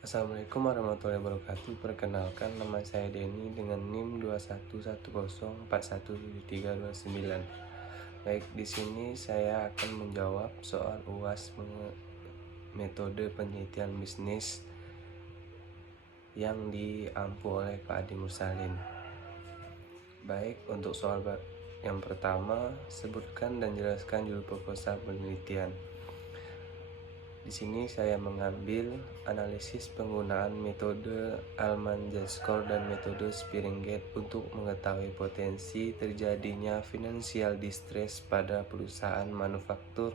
Assalamualaikum warahmatullahi wabarakatuh. Perkenalkan, nama saya Denny dengan NIM 2110417329. Baik, di sini saya akan menjawab soal UAS metode penelitian bisnis yang diampu oleh Pak Adi Mursalin. Baik, untuk soal yang pertama, sebutkan dan jelaskan judul proposal penelitian. Di sini saya mengambil analisis penggunaan metode Alman-Jaskor dan metode Spiringate untuk mengetahui potensi terjadinya financial distress pada perusahaan manufaktur,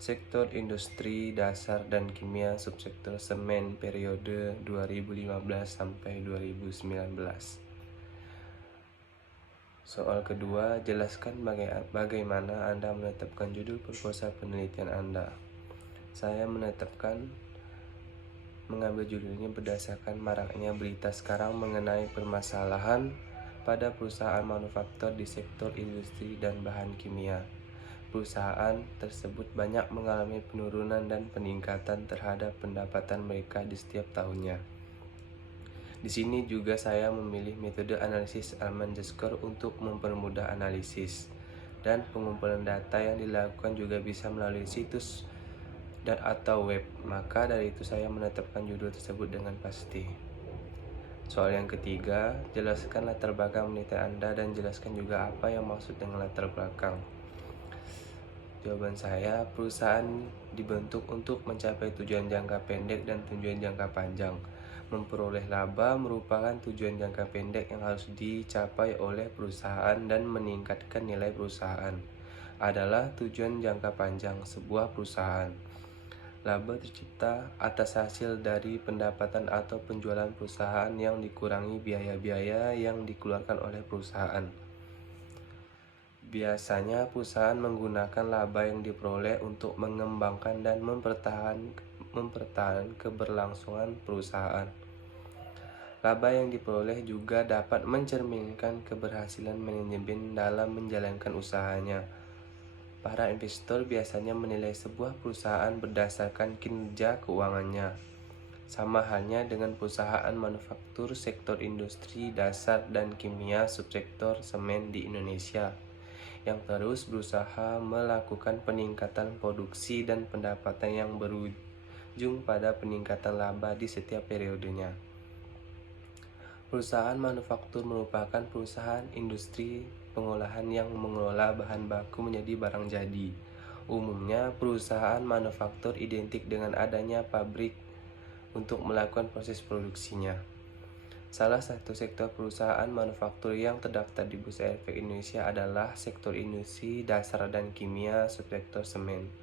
sektor industri dasar dan kimia, subsektor semen periode 2015 sampai 2019. Soal kedua, jelaskan bagaimana Anda menetapkan judul proposal penelitian Anda. Saya mengambil judul ini berdasarkan maraknya berita sekarang mengenai permasalahan pada perusahaan manufaktur di sektor industri dan bahan kimia. Perusahaan tersebut banyak mengalami penurunan dan peningkatan terhadap pendapatan mereka di setiap tahunnya. Di sini juga saya memilih metode analisis Alman-Jaskor untuk mempermudah analisis, dan pengumpulan data yang dilakukan juga bisa melalui situs dan atau web. Maka dari itu saya menetapkan judul tersebut dengan pasti. Soal yang ketiga, jelaskan latar belakang penelitian Anda dan jelaskan juga apa yang maksud dengan latar belakang. Jawaban saya, perusahaan dibentuk untuk mencapai tujuan jangka pendek dan tujuan jangka panjang. Memperoleh laba merupakan tujuan jangka pendek yang harus dicapai oleh perusahaan, dan meningkatkan nilai perusahaan adalah tujuan jangka panjang sebuah perusahaan. Laba tercipta atas hasil dari pendapatan atau penjualan perusahaan yang dikurangi biaya-biaya yang dikeluarkan oleh perusahaan. Biasanya perusahaan menggunakan laba yang diperoleh untuk mengembangkan dan mempertahankan keberlangsungan perusahaan. Laba yang diperoleh juga dapat mencerminkan keberhasilan manajemen dalam menjalankan usahanya. Para investor biasanya menilai sebuah perusahaan berdasarkan kinerja keuangannya. Sama halnya dengan perusahaan manufaktur, sektor industri dasar dan kimia, subsektor semen di Indonesia, yang terus berusaha melakukan peningkatan produksi dan pendapatan yang berujung pada peningkatan laba di setiap periodenya. Perusahaan manufaktur merupakan perusahaan industri pengolahan yang mengelola bahan baku menjadi barang jadi. Umumnya, perusahaan manufaktur identik dengan adanya pabrik untuk melakukan proses produksinya. Salah satu sektor perusahaan manufaktur yang terdaftar di Bursa Efek Indonesia adalah sektor industri dasar dan kimia, subsektor semen.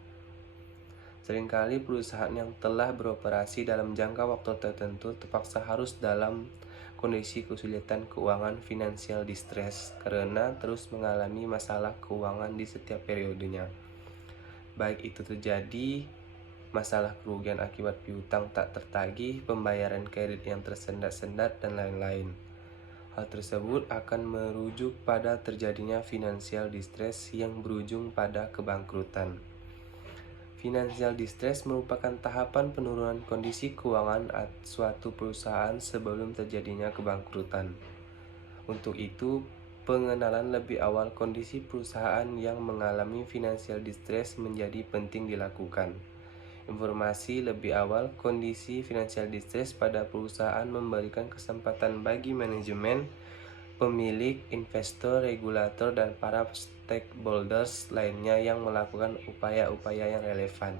Seringkali perusahaan yang telah beroperasi dalam jangka waktu tertentu terpaksa harus dalam kondisi kesulitan keuangan, financial distress, karena terus mengalami masalah keuangan di setiap periodenya. Baik itu terjadi masalah kerugian akibat piutang tak tertagih, pembayaran kredit yang tersendat-sendat, dan lain-lain. Hal tersebut akan merujuk pada terjadinya financial distress yang berujung pada kebangkrutan. Financial distress merupakan tahapan penurunan kondisi keuangan suatu perusahaan sebelum terjadinya kebangkrutan. Untuk itu, pengenalan lebih awal kondisi perusahaan yang mengalami financial distress menjadi penting dilakukan. Informasi lebih awal kondisi financial distress pada perusahaan memberikan kesempatan bagi manajemen, pemilik, investor, regulator, dan para stakeholders lainnya yang melakukan upaya-upaya yang relevan.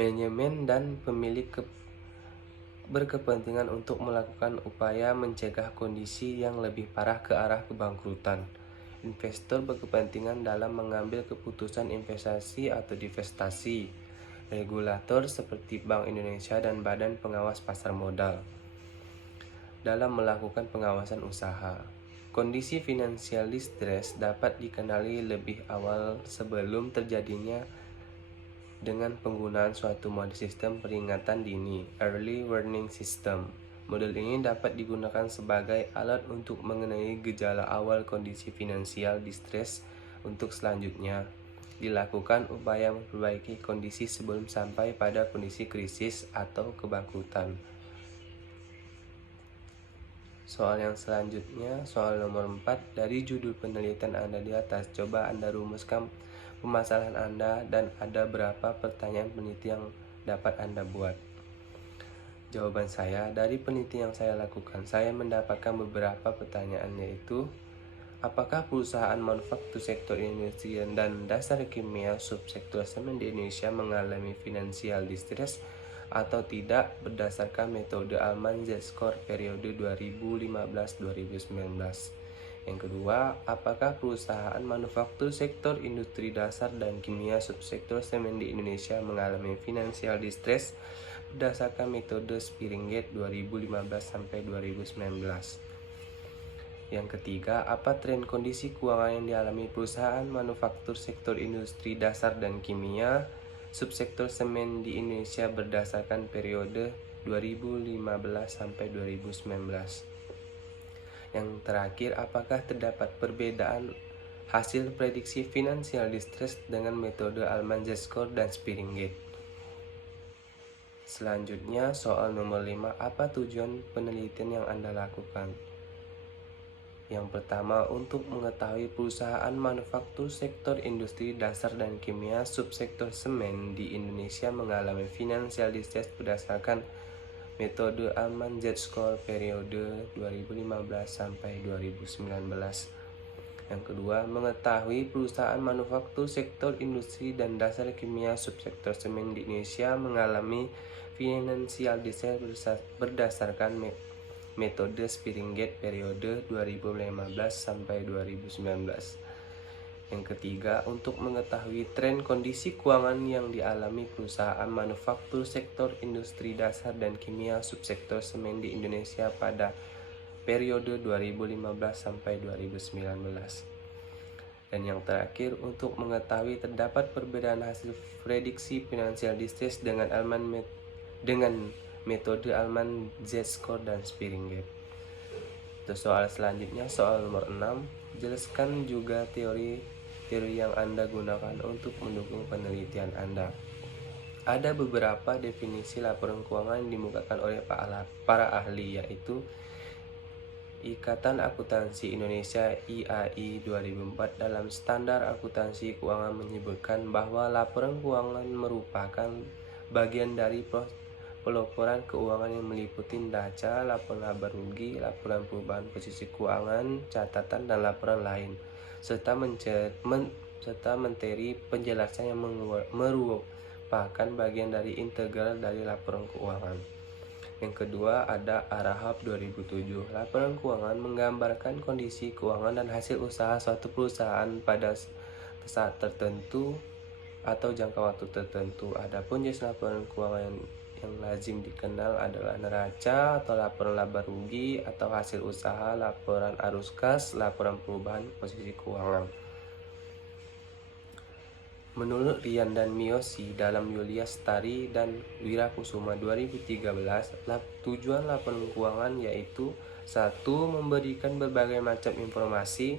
Manajemen dan pemilik berkepentingan untuk melakukan upaya mencegah kondisi yang lebih parah ke arah kebangkrutan. Investor berkepentingan dalam mengambil keputusan investasi atau divestasi. Regulator seperti Bank Indonesia dan Badan Pengawas Pasar Modal dalam melakukan pengawasan usaha. Kondisi financial distress dapat dikenali lebih awal sebelum terjadinya dengan penggunaan suatu model sistem peringatan dini, Early Warning System. Model ini dapat digunakan sebagai alat untuk mengenai gejala awal kondisi financial distress untuk selanjutnya dilakukan upaya memperbaiki kondisi sebelum sampai pada kondisi krisis atau kebangkrutan. Soal yang selanjutnya, soal nomor 4, dari judul penelitian Anda di atas, coba Anda rumuskan permasalahan Anda dan ada berapa pertanyaan peneliti yang dapat Anda buat. Jawaban saya, dari penelitian yang saya lakukan, saya mendapatkan beberapa pertanyaan, yaitu apakah perusahaan manufaktur sektor industri dan dasar kimia subsektor semen di Indonesia mengalami financial distress atau tidak berdasarkan metode Alman Z-Score periode 2015-2019. Yang kedua, apakah perusahaan manufaktur sektor industri dasar dan kimia subsektor semen di Indonesia mengalami financial distress berdasarkan metode Spearinggate 2015-2019. Yang ketiga, apa tren kondisi keuangan yang dialami perusahaan manufaktur sektor industri dasar dan kimia subsektor semen di Indonesia berdasarkan periode 2015-2019. Yang terakhir, apakah terdapat perbedaan hasil prediksi financial distress dengan metode Alman Z-Score dan Spearinggate? Selanjutnya, soal nomor 5, apa tujuan penelitian yang Anda lakukan? Yang pertama, untuk mengetahui perusahaan manufaktur sektor industri dasar dan kimia subsektor semen di Indonesia mengalami financial distress berdasarkan metode Alman Z-Score periode 2015-2019. Yang kedua, mengetahui perusahaan manufaktur sektor industri dan dasar kimia subsektor semen di Indonesia mengalami financial distress berdasarkan metode Spearinggate periode 2015-2019. Yang ketiga, untuk mengetahui tren kondisi keuangan yang dialami perusahaan manufaktur sektor industri dasar dan kimia subsektor semen di Indonesia pada periode 2015-2019. Dan yang terakhir, untuk mengetahui terdapat perbedaan hasil prediksi financial distress dengan metode Alman Z-Score dan Spearinggate. Untuk soal selanjutnya, soal nomor 6, jelaskan juga teori yang Anda gunakan untuk mendukung penelitian Anda. Ada beberapa definisi laporan keuangan yang dimukakan oleh para ahli, yaitu Ikatan Akuntansi Indonesia IAI 2004 dalam Standar Akuntansi Keuangan menyebutkan bahwa laporan keuangan merupakan bagian dari pelaporan keuangan yang meliputi neraca, laporan laba rugi, laporan perubahan posisi keuangan, catatan, dan laporan lain, serta materi penjelasan yang merupakan bagian dari integral dari laporan keuangan. Yang kedua, ada Arahap 2007. Laporan keuangan menggambarkan kondisi keuangan dan hasil usaha suatu perusahaan pada saat tertentu atau jangka waktu tertentu. Adapun jenis laporan keuangan yang lazim dikenal adalah neraca atau laporan laba rugi atau hasil usaha, laporan arus kas, laporan perubahan posisi keuangan. Menurut Rian dan Miyoshi dalam Yulia Stari dan Wirakusuma 2013, tujuan laporan keuangan yaitu 1. Memberikan berbagai macam informasi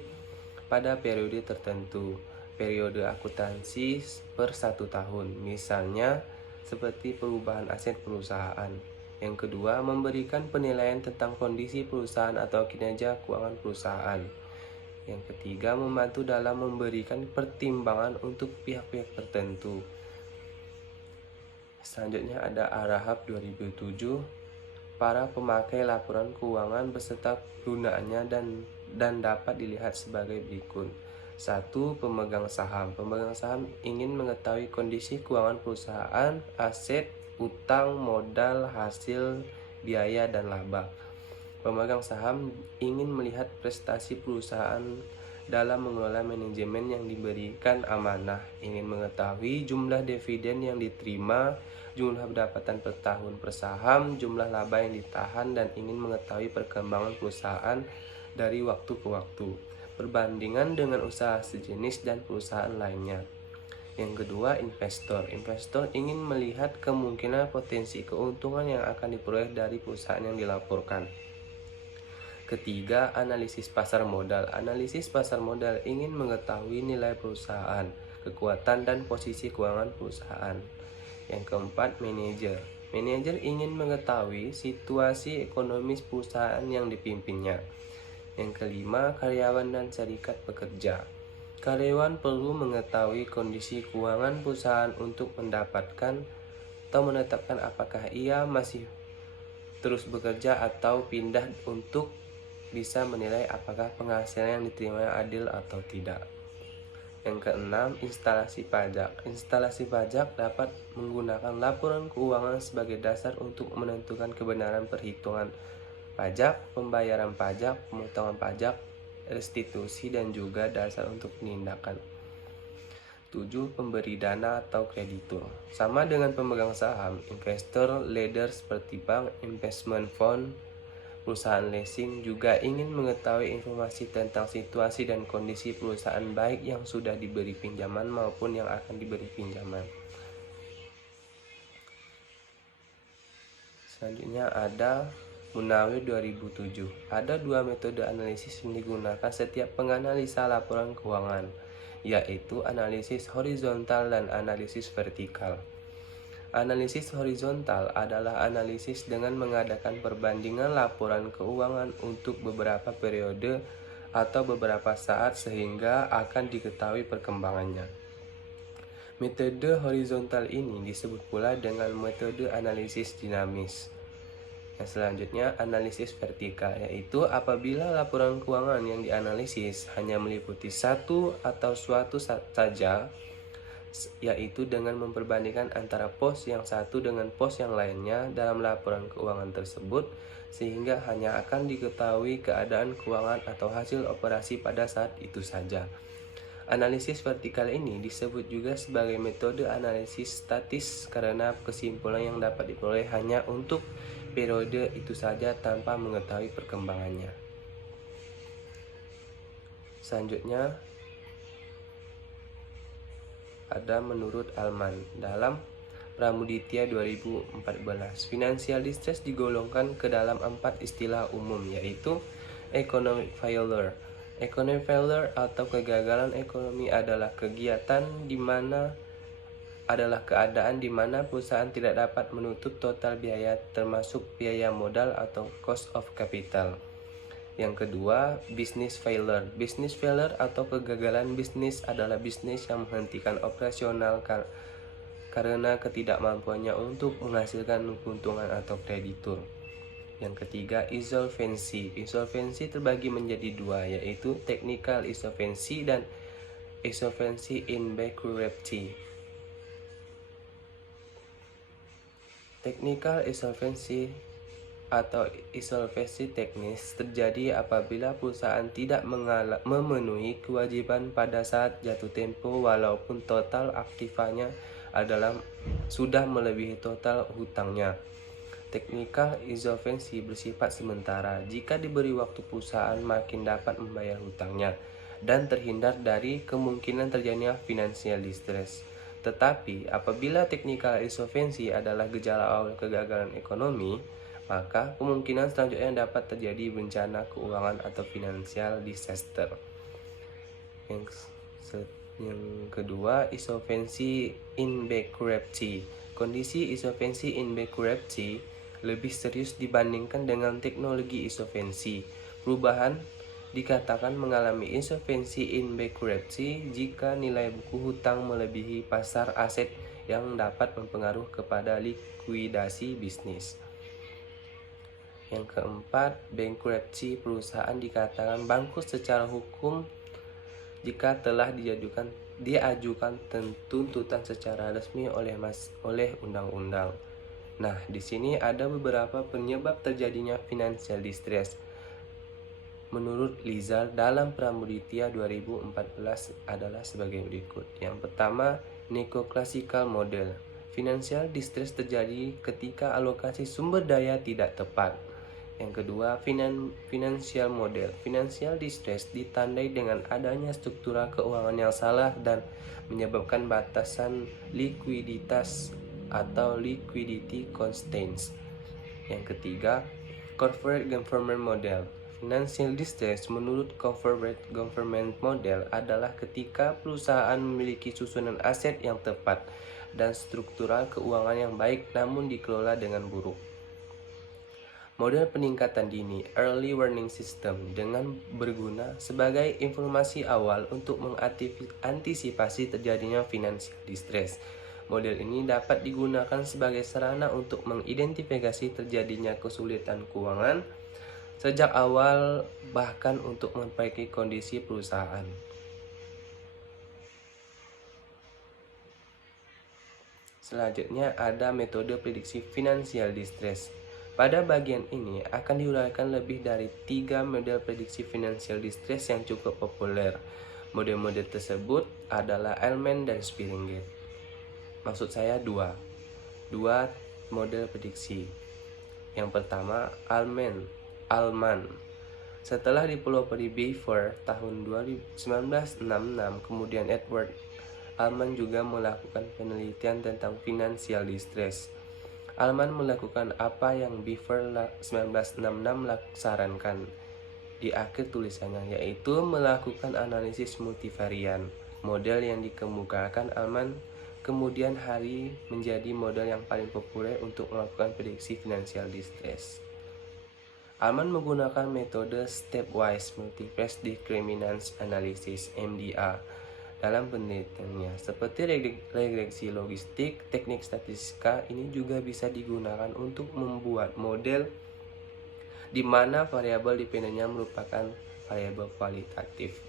pada periode tertentu, periode akuntansi per 1 tahun, misalnya seperti perubahan aset perusahaan. Yang kedua, memberikan penilaian tentang kondisi perusahaan atau kinerja keuangan perusahaan. Yang ketiga, membantu dalam memberikan pertimbangan untuk pihak-pihak tertentu. Selanjutnya ada Arahap 2007. Para pemakai laporan keuangan beserta gunaannya dan dapat dilihat sebagai berikut. 1. Pemegang saham. Pemegang saham ingin mengetahui kondisi keuangan perusahaan, aset, utang, modal, hasil, biaya, dan laba. Pemegang saham ingin melihat prestasi perusahaan dalam mengelola manajemen yang diberikan amanah, ingin mengetahui jumlah dividen yang diterima, jumlah pendapatan per tahun per saham, jumlah laba yang ditahan, dan ingin mengetahui perkembangan perusahaan dari waktu ke waktu, perbandingan dengan usaha sejenis dan perusahaan lainnya. Yang kedua, investor. Investor ingin melihat kemungkinan potensi keuntungan yang akan diperoleh dari perusahaan yang dilaporkan. Ketiga, analisis pasar modal. Analisis pasar modal ingin mengetahui nilai perusahaan, kekuatan dan posisi keuangan perusahaan. Yang keempat, manajer. Manajer ingin mengetahui situasi ekonomis perusahaan yang dipimpinnya. Yang kelima, karyawan dan serikat pekerja. Karyawan perlu mengetahui kondisi keuangan perusahaan untuk mendapatkan atau menetapkan apakah ia masih terus bekerja atau pindah untuk bisa menilai apakah penghasilan yang diterima adil atau tidak. Yang keenam, instalasi pajak. Instalasi pajak dapat menggunakan laporan keuangan sebagai dasar untuk menentukan kebenaran perhitungan pajak, pembayaran pajak, pemotongan pajak, restitusi, dan juga dasar untuk penindakan. 7. Pemberi dana atau kreditur. Sama dengan pemegang saham, investor leader seperti bank, investment fund, perusahaan leasing juga ingin mengetahui informasi tentang situasi dan kondisi perusahaan baik yang sudah diberi pinjaman maupun yang akan diberi pinjaman. Selanjutnya ada Munawir 2007. Ada dua metode analisis yang digunakan setiap penganalisa laporan keuangan, yaitu analisis horizontal dan analisis vertikal. Analisis horizontal adalah analisis dengan mengadakan perbandingan laporan keuangan untuk beberapa periode atau beberapa saat sehingga akan diketahui perkembangannya. Metode horizontal ini disebut pula dengan metode analisis dinamis. Yang selanjutnya, analisis vertikal, yaitu apabila laporan keuangan yang dianalisis hanya meliputi satu atau suatu saja, yaitu dengan memperbandingkan antara pos yang satu dengan pos yang lainnya dalam laporan keuangan tersebut, sehingga hanya akan diketahui keadaan keuangan atau hasil operasi pada saat itu saja. Analisis vertikal ini disebut juga sebagai metode analisis statis karena kesimpulan yang dapat diperoleh hanya untuk periode itu saja tanpa mengetahui perkembangannya. Selanjutnya ada menurut Alman dalam Pramuditya 2014. Financial distress digolongkan ke dalam 4 istilah umum, yaitu economic failure. Economic failure atau kegagalan ekonomi adalah keadaan di mana perusahaan tidak dapat menutup total biaya termasuk biaya modal atau cost of capital. Yang kedua, business failure. Business failure atau kegagalan bisnis adalah bisnis yang menghentikan operasional karena ketidakmampuannya untuk menghasilkan keuntungan atau kreditur. Yang ketiga, insolvency. Insolvency terbagi menjadi dua, yaitu technical insolvency dan insolvency in bankruptcy. Technical insolvency atau insolvensi teknis terjadi apabila perusahaan tidak memenuhi kewajiban pada saat jatuh tempo walaupun total aktifanya sudah melebihi total hutangnya. Technical insolvency bersifat sementara. Jika diberi waktu, perusahaan makin dapat membayar hutangnya dan terhindar dari kemungkinan terjadinya financial distress. Tetapi apabila technical insolvency adalah gejala awal kegagalan ekonomi, maka kemungkinan selanjutnya dapat terjadi bencana keuangan atau financial disaster. Yang kedua, insolvency in bankruptcy. Kondisi insolvency in bankruptcy lebih serius dibandingkan dengan teknologi insolvency. Perubahan dikatakan mengalami insolvency in bankruptcy jika nilai buku hutang melebihi pasar aset yang dapat mempengaruhi kepada likuidasi bisnis. Yang keempat, bankruptcy. Perusahaan dikatakan bangkrut secara hukum jika telah diajukan tuntutan secara resmi oleh undang-undang. Nah, di sini ada beberapa penyebab terjadinya financial distress. Menurut Lizard dalam Pramuditya 2014 adalah sebagai berikut. Yang pertama, neoclassical model. Financial distress terjadi ketika alokasi sumber daya tidak tepat. Yang kedua, financial model. Financial distress ditandai dengan adanya struktura keuangan yang salah dan menyebabkan batasan likuiditas atau liquidity constraints. Yang ketiga, corporate government model. Financial distress menurut corporate government model adalah ketika perusahaan memiliki susunan aset yang tepat dan struktural keuangan yang baik namun dikelola dengan buruk. Model peningkatan dini early warning system dengan berguna sebagai informasi awal untuk mengantisipasi terjadinya financial distress. Model ini dapat digunakan sebagai sarana untuk mengidentifikasi terjadinya kesulitan keuangan sejak awal, bahkan untuk memperbaiki kondisi perusahaan. Selanjutnya ada metode prediksi financial distress. Pada bagian ini akan diuraikan lebih dari 3 model prediksi financial distress yang cukup populer. Model-model tersebut adalah Allman dan Spearinger. Maksud saya dua model prediksi. Yang pertama Allman. Setelah dipelopori Beaver tahun 1966, kemudian Edward Allman juga melakukan penelitian tentang financial distress. Allman melakukan apa yang Beaver 1966 sarankan di akhir tulisannya, yaitu melakukan analisis multivarian. Model yang dikemukakan Allman kemudian hari menjadi model yang paling populer untuk melakukan prediksi financial distress. Allman menggunakan metode Stepwise Multiphase Discriminant Analysis (MDA) dalam penelitiannya. Seperti regresi logistik, teknik statistika ini juga bisa digunakan untuk membuat model di mana variabel dependennya merupakan variabel kualitatif.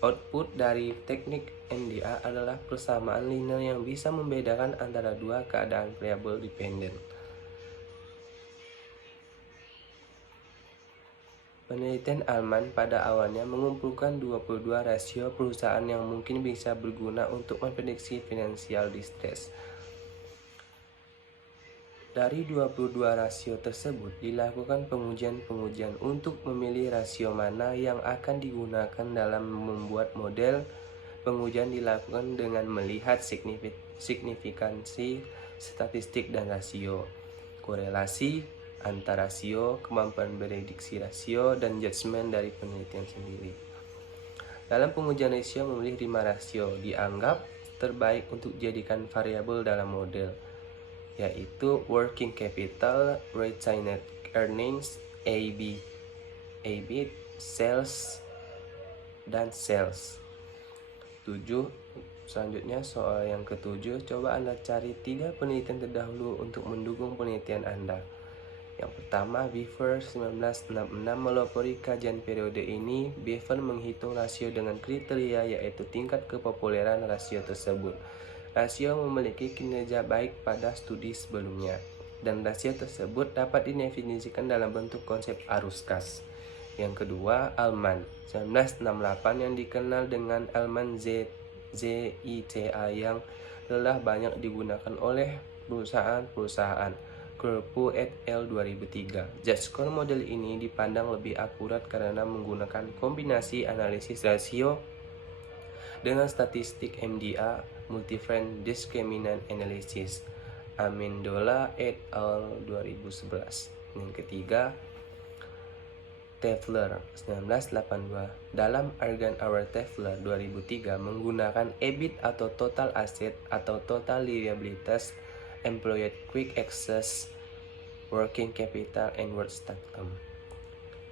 Output dari teknik MDA adalah persamaan linear yang bisa membedakan antara dua keadaan variabel dependen. Penelitian Allman pada awalnya mengumpulkan 22 rasio perusahaan yang mungkin bisa berguna untuk memprediksi financial distress. Dari 22 rasio tersebut dilakukan pengujian untuk memilih rasio mana yang akan digunakan dalam membuat model. Pengujian dilakukan dengan melihat signifikansi statistik dan rasio, korelasi antara rasio, kemampuan prediksi rasio, dan judgement dari penelitian sendiri. Dalam pengujian rasio memilih 5 rasio dianggap terbaik untuk dijadikan variabel dalam model, yaitu working capital, retained earnings, EBIT, sales, dan sales. Selanjutnya soal yang ketujuh, coba Anda cari 3 penelitian terdahulu untuk mendukung penelitian Anda. Yang pertama, Beaver 1966 melopori kajian periode ini. Beaver menghitung rasio dengan kriteria yaitu tingkat kepopuleran rasio tersebut. Rasio memiliki kinerja baik pada studi sebelumnya, dan rasio tersebut dapat didefinisikan dalam bentuk konsep arus kas. Yang kedua, Allman 1968 yang dikenal dengan Allman ZITA yang telah banyak digunakan oleh perusahaan-perusahaan. Kerpu et al. 2003. Z-score model ini dipandang lebih akurat karena menggunakan kombinasi analisis rasio dengan statistik MDA (Multivariate Discriminant Analysis). Amendola et al. 2011. Yang ketiga, Tefler 1982. Dalam Argan-Auer-Tefler 2003 menggunakan EBIT atau total aset atau total liabilities, employed quick access, working capital, and work-statum.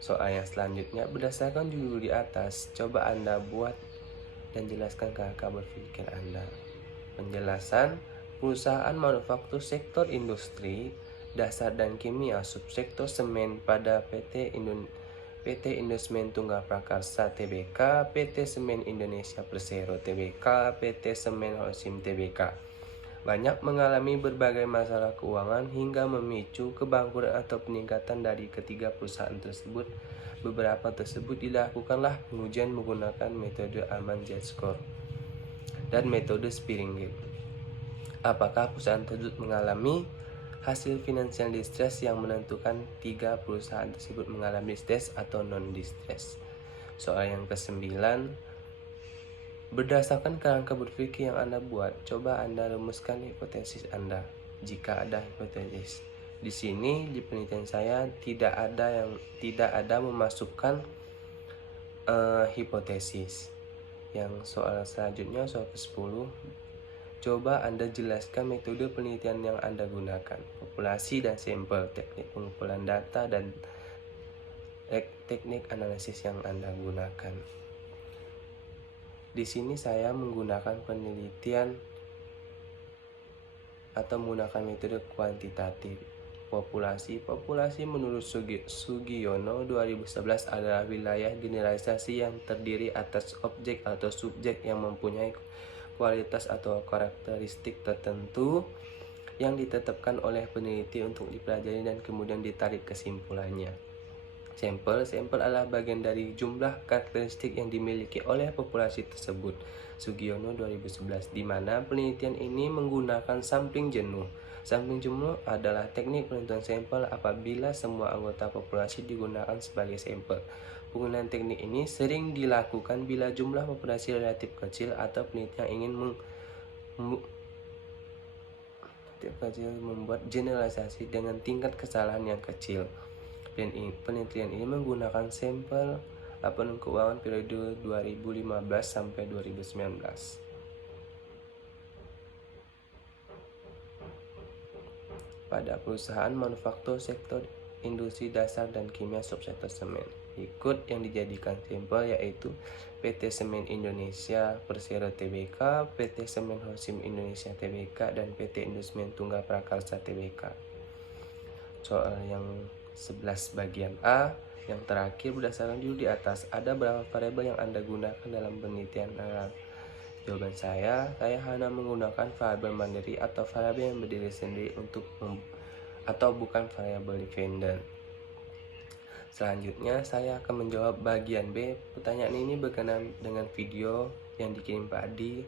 Soal yang selanjutnya, berdasarkan judul di atas, coba Anda buat dan jelaskan kakak berpikir Anda. Penjelasan: perusahaan manufaktur sektor industri dasar dan kimia subsektor semen pada PT Indosmen Tunggal Prakarsa Tbk, PT Semen Indonesia Persero Tbk, PT Semen Holcim Tbk banyak mengalami berbagai masalah keuangan hingga memicu kebangkrutan atau peningkatan dari ketiga perusahaan tersebut. Beberapa tersebut dilakukanlah pengujian menggunakan metode Allman Z-score dan metode Spearinger. Apakah perusahaan tersebut mengalami hasil financial distress yang menentukan 3 perusahaan tersebut mengalami distress atau non-distress? Soal yang ke-9, berdasarkan kerangka berpikir yang Anda buat, coba Anda rumuskan hipotesis Anda. Jika ada hipotesis, Di sini di penelitian saya tidak ada memasukkan hipotesis. Yang soal selanjutnya, soal ke-10, coba Anda jelaskan metode penelitian yang Anda gunakan, populasi dan sampel, teknik pengumpulan data, dan teknik analisis yang Anda gunakan. Di sini saya menggunakan penelitian atau menggunakan metode kuantitatif. Populasi menurut Sugiono 2011 adalah wilayah generalisasi yang terdiri atas objek atau subjek yang mempunyai kualitas atau karakteristik tertentu yang ditetapkan oleh peneliti untuk dipelajari dan kemudian ditarik kesimpulannya. Sampel adalah bagian dari jumlah karakteristik yang dimiliki oleh populasi tersebut. Sugiono 2011, di mana penelitian ini menggunakan sampling jenuh. Sampling jenuh adalah teknik penentuan sampel apabila semua anggota populasi digunakan sebagai sampel. Penggunaan teknik ini sering dilakukan bila jumlah populasi relatif kecil atau penelitian ingin membuat generalisasi dengan tingkat kesalahan yang kecil. Penelitian ini menggunakan sampel laporan keuangan periode 2015 sampai 2019. Pada perusahaan manufaktur sektor industri dasar dan kimia subsektor semen, berikut yang dijadikan sampel yaitu PT Semen Indonesia Persero Tbk, PT Semen Holcim Indonesia Tbk, dan PT Indosemen Tunggal Prakarsa Tbk. Soal yang 11 bagian A, yang terakhir, berdasarkan judul di atas, ada berapa variabel yang Anda gunakan dalam penelitian Anda? Jawaban saya hanya menggunakan variabel mandiri atau variabel yang berdiri sendiri atau bukan variabel dependent. Selanjutnya saya akan menjawab bagian B. Pertanyaan ini berkenaan dengan video yang dikirim Pak Adi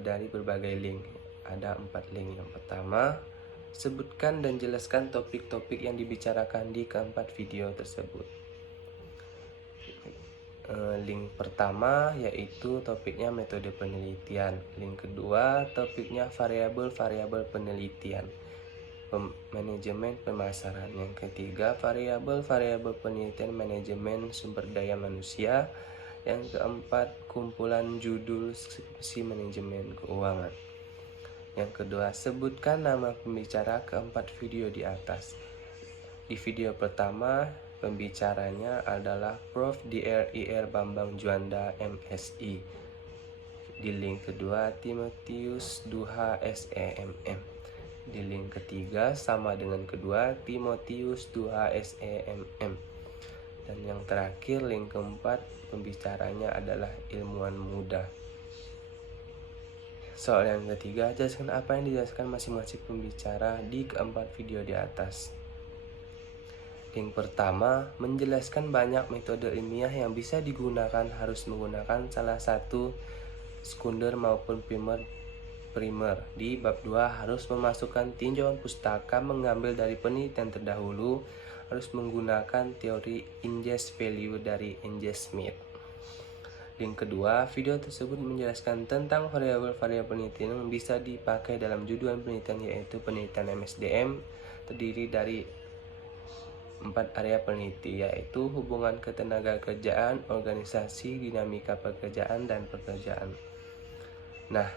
dari berbagai link. Ada 4 link. Yang pertama, sebutkan dan jelaskan topik-topik yang dibicarakan di keempat video tersebut. Link pertama yaitu topiknya metode penelitian. Link kedua topiknya variabel-variabel penelitian, manajemen pemasaran. Yang ketiga variabel-variabel penelitian manajemen sumber daya manusia. Yang keempat kumpulan judul skripsi manajemen keuangan. Yang kedua, sebutkan nama pembicara keempat video di atas. Di video pertama, pembicaranya adalah Prof. Dr. Ir. Bambang Juanda, MSI. Di link kedua, Timotius Duha, SEMM. Di link ketiga, sama dengan kedua, Timotius Duha, SEMM. Dan yang terakhir, link keempat, pembicaranya adalah ilmuwan muda. Soal yang ketiga, jelaskan apa yang dijelaskan masing-masing pembicara di keempat video di atas. Link pertama, menjelaskan banyak metode ilmiah yang bisa digunakan, harus menggunakan salah satu sekunder maupun primer. Di bab 2, harus memasukkan tinjauan pustaka, mengambil dari penelitian terdahulu, harus menggunakan teori ingest value dari Ingest Smith. Link kedua, video tersebut menjelaskan tentang variabel-variabel penelitian yang bisa dipakai dalam judul penelitian, yaitu penelitian MSDM, terdiri dari 4 area peneliti, yaitu hubungan ketenagakerjaan, organisasi, dinamika pekerjaan, dan pekerjaan. Nah,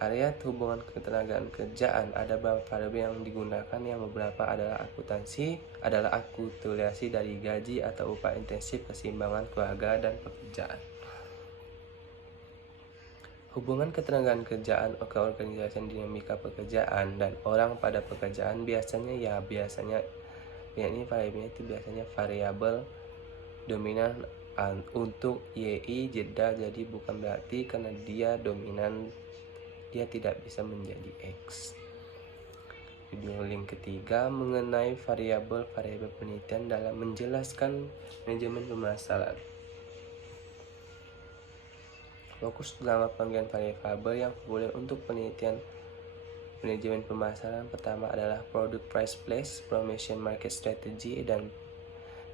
area hubungan ketenagakerjaan ada beberapa variabel yang digunakan, yang beberapa adalah akulturasi dari gaji atau upah intensif, keseimbangan keluarga, dan pekerjaan. Hubungan ketenagakerjaan, keorganisasian, dinamika pekerjaan, dan orang pada pekerjaan biasanya ini variabelnya itu biasanya variabel dominan untuk YI jeda, jadi bukan berarti karena dia dominan dia tidak bisa menjadi X. Video link ketiga mengenai variabel-variabel penelitian dalam menjelaskan manajemen permasalahan. Fokus dalam pembagian variabel yang populer untuk penelitian manajemen pemasaran pertama adalah product price place, promotion market strategy, dan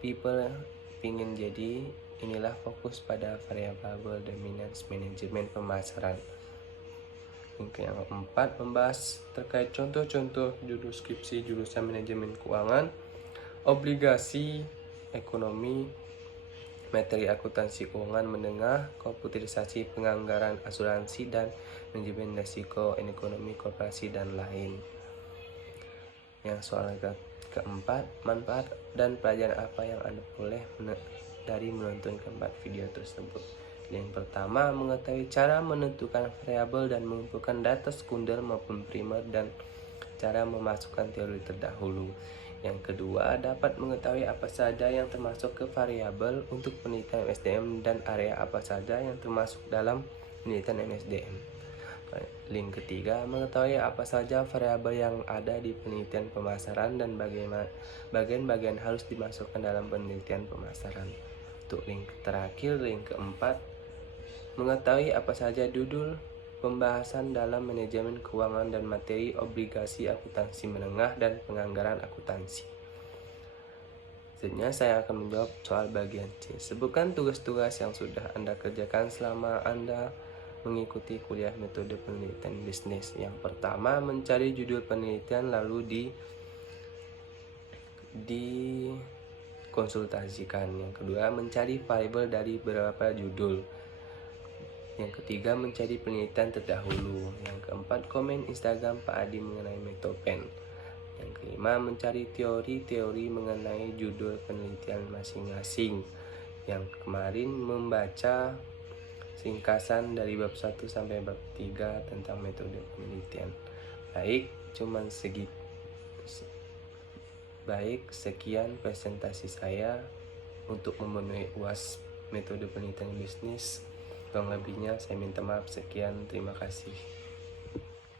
people pingin jadi. Inilah fokus pada variabel dominance manajemen pemasaran. Link yang keempat membahas terkait contoh-contoh judul skripsi jurusan manajemen keuangan, obligasi, ekonomi, materi akuntansi keuangan menengah, komputerisasi penganggaran asuransi dan manajemen risiko ekonomi korporasi dan lain. Yang soal keempat, manfaat dan pelajaran apa yang Anda boleh dari menonton keempat video tersebut. Yang pertama, mengetahui cara menentukan variabel dan mengumpulkan data sekunder maupun primer dan cara memasukkan teori terdahulu. Yang kedua, dapat mengetahui apa saja yang termasuk ke variabel untuk penelitian MSDM dan area apa saja yang termasuk dalam penelitian MSDM. Link ketiga, mengetahui apa saja variabel yang ada di penelitian pemasaran dan bagian-bagian harus dimasukkan dalam penelitian pemasaran. Untuk link terakhir, link keempat, mengetahui apa saja judul pembahasan dalam manajemen keuangan dan materi obligasi akuntansi menengah dan penganggaran akuntansi. Selanjutnya saya akan menjawab soal bagian C. Sebutkan tugas-tugas yang sudah Anda kerjakan selama Anda mengikuti kuliah metode penelitian bisnis. Yang pertama, mencari judul penelitian lalu dikonsultasikan. Yang kedua, mencari variabel dari beberapa judul. Yang ketiga, mencari penelitian terdahulu. Yang keempat, komen Instagram Pak Adi mengenai Metopen. Yang kelima, mencari teori-teori mengenai judul penelitian masing-masing. Yang kemarin membaca ringkasan dari bab 1 sampai bab 3 tentang metode penelitian. Sekian presentasi saya untuk memenuhi UAS metode penelitian bisnis. Kurang lebihnya saya minta maaf. Sekian, terima kasih.